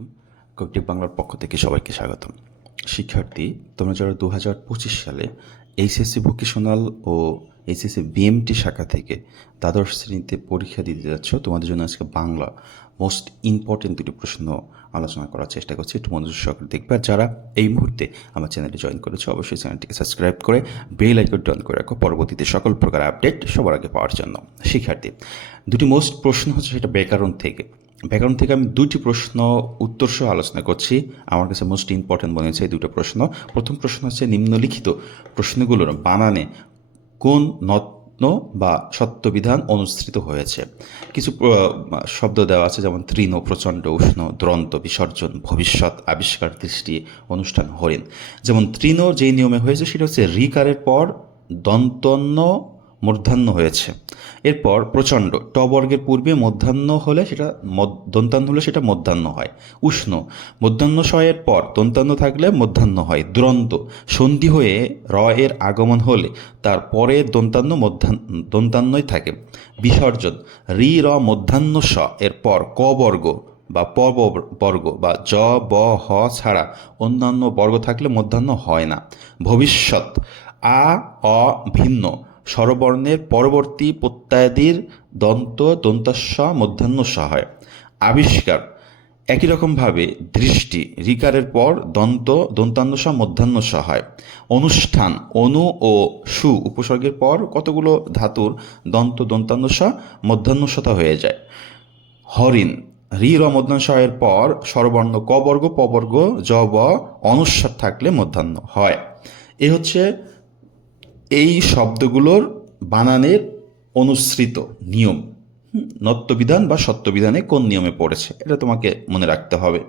আলাইকুম। কবিটিক বাংলার পক্ষ থেকে সবাইকে স্বাগতম। শিক্ষার্থী, তোমরা যারা দু হাজার পঁচিশ সালে এইচএসসি ভোকেশনাল ও এইচএসসি বিএমটি শাখা থেকে দ্বাদশ শ্রেণীতে পরীক্ষা দিতে যাচ্ছ, তোমাদের জন্য আজকে বাংলা মোস্ট ইম্পর্টেন্ট দুটি প্রশ্ন আলোচনা করার চেষ্টা করছি। একটু মনোযোগ সহকারে দেখবে। আর যারা এই মুহূর্তে আমার চ্যানেলে জয়েন করেছ, অবশ্যই চ্যানেলটিকে সাবস্ক্রাইব করে বেল আইকন ডন করে রাখো। পরবর্তীতে সকল প্রকার আপডেট সবার আগে পাওয়ার জন্য। শিক্ষার্থী, দুটি মোস্ট প্রশ্ন হচ্ছে সেটা ব্যাকরণ থেকে। ব্যাকরণ থেকে আমি দুটি প্রশ্ন উত্তর সহ আলোচনা করছি। আমার কাছে মোস্ট ইম্পর্টেন্ট মনে হচ্ছে এই দুটো প্রশ্ন। প্রথম প্রশ্ন হচ্ছে নিম্নলিখিত প্রশ্নগুলোর বানানে কোন নত্ন বা সত্যবিধান অনুসৃত হয়েছে? কিছু শব্দ দেওয়া আছে যেমন তৃণ, প্রচণ্ড, উষ্ণ, দ্রন্ত, বিসর্জন, ভবিষ্যৎ, আবিষ্কার, দৃষ্টি, অনুষ্ঠান, হরিণ। যেমন তৃণ যেই নিয়মে হয়েছে, সেটা হচ্ছে রিকারের পর দন্তন্য মূর্ধান্য হয়েছে। এরপর প্রচণ্ড, ট বর্গের পূর্বে মধ্যাহ্ন হলে সেটা দন্তান্ন হলে সেটা মধ্যাহ্ন হয়। উষ্ণ, মধ্যাহ্ন শয়ের পর দন্তান্ন থাকলে মধ্যাহ্ন হয়। দুরন্ত, সন্ধি হয়ে র এর আগমন হলে তার পরে দন্তান্ন মধ্যাহ্ন দন্তান্নই থাকে। বিসর্জন, রি র মধ্যাহ্ন স এর পর ক বর্গ বা প বর্গ বা জ, ব, হ ছাড়া অন্যান্য বর্গ থাকলে মধ্যাহ্ন হয় না। ভবিষ্যৎ, আ, অ, ভিন্ন স্বরবর্ণের পরবর্তী প্রত্যয়াদির দন্ত দন্তাস্ব মধ্যাহ্ন স হয়। আবিষ্কার। একই রকমভাবে দৃষ্টি, রিকারের পর দন্ত দন্তান্নস মধ্যাহ্নস হয়। অনুষ্ঠান, অনু ও সু উপসর্গের পর কতগুলো ধাতুর দন্ত দন্তান্নস মধ্যাহ্নসতা হয়ে যায়। হরিণ রি র মধ্যাহ্নসয়ের পর স্বরবর্ণ ক বর্গ প বর্গ জ ব অনুস্বার থাকলে মধ্যাহ্ন হয়। এ হচ্ছে এই শব্দগুলোর বানানের অনুসৃত নিয়ম। নত্যবিধান বা সত্যবিধানে কোন নিয়মে পড়েছে, এটা তোমাকে মনে রাখতে হবে।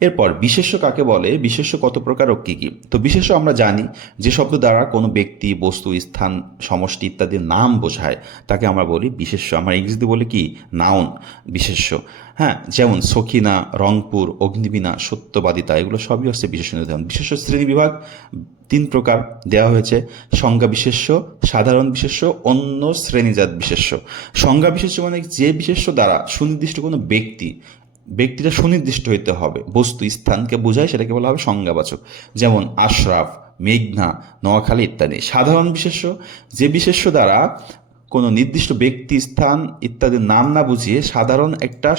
এরপর বিশেষ্য কাকে বলে? বিশেষ্য কত প্রকার ও কী কী? তো বিশেষ্য আমরা জানি যে শব্দ দ্বারা কোনো ব্যক্তি, বস্তু, স্থান, সমষ্টি ইত্যাদির নাম বোঝায়। তাকে আমরা বলি বিশেষ্য। আমরা ইংরেজিতে বলি কি? নাউন, বিশেষ্য। হ্যাঁ যেমন সখিনা, রংপুর, অগ্নিবীণা, সত্যবাদিতা, এগুলো সবই হচ্ছে বিশেষ নির্ধারণ। বিশেষ শ্রেণি বিভাগ, তিন প্রকার দেওয়া হয়েছে। সংজ্ঞা বিশেষ্য, সাধারণ বিশেষ্য, অন্য শ্রেণীজাত বিশেষ্য। সংজ্ঞা বিশেষ্য মানে যে বিশেষ্য দ্বারা সুনির্দিষ্ট কোনো ব্যক্তি ব্যক্তিটা সুনির্দিষ্ট হইতে হবে। বস্তু, স্থানকে বোঝায় সেটাকে বলা হবে সংজ্ঞাবাচক। যেমন আশরাফ, মেঘনা, নোয়াখালী ইত্যাদি। সাধারণ বিশেষ্য, যে বিশেষ্য দ্বারা কোনো নির্দিষ্ট ব্যক্তি, স্থান ইত্যাদির নাম না বুঝিয়ে সাধারণ একটা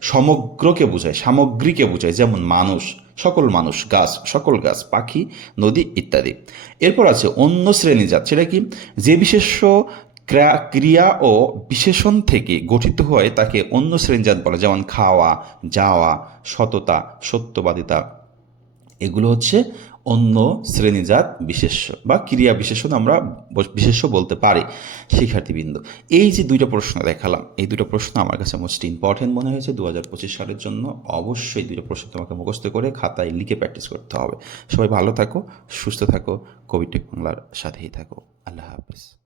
সমগ্রকে বোঝায়, সামগ্রীকে বোঝায়, যেমন মানুষ, সকল মানুষ, গাছ, সকল গাছ, পাখি, নদী ইত্যাদি। এরপর আছে অন্য শ্রেণীজাত, সেটা কি? যে বিশেষ্য ক্রিয়া ও বিশেষণ থেকে গঠিত হয় তাকে অন্য শ্রেণীজাত বলে, যেমন খাওয়া, যাওয়া, সততা, সত্যবাদিতা। এগুলো হচ্ছে অন্য শ্রেণীজাত বিশেষ্য বা ক্রিয়া বিশেষণ আমরা ব- বিশেষ্য বলতে পারি শিক্ষার্থীবৃন্দ। এই যে দুইটা প্রশ্ন দেখালাম, এই দুটো প্রশ্ন আমার কাছে মোস্ট ইম্পর্টেন্ট মনে হয়েছে। দু হাজার পঁচিশ সালের জন্য অবশ্যই দুটো প্রশ্ন তোমাকে মুখস্থ করে খাতায় লিখে প্র্যাকটিস করতে হবে। সবাই ভালো থাকো, সুস্থ থাকো কোভিড বাংলার সাথেই থাকো। আল্লাহ হাফিজ।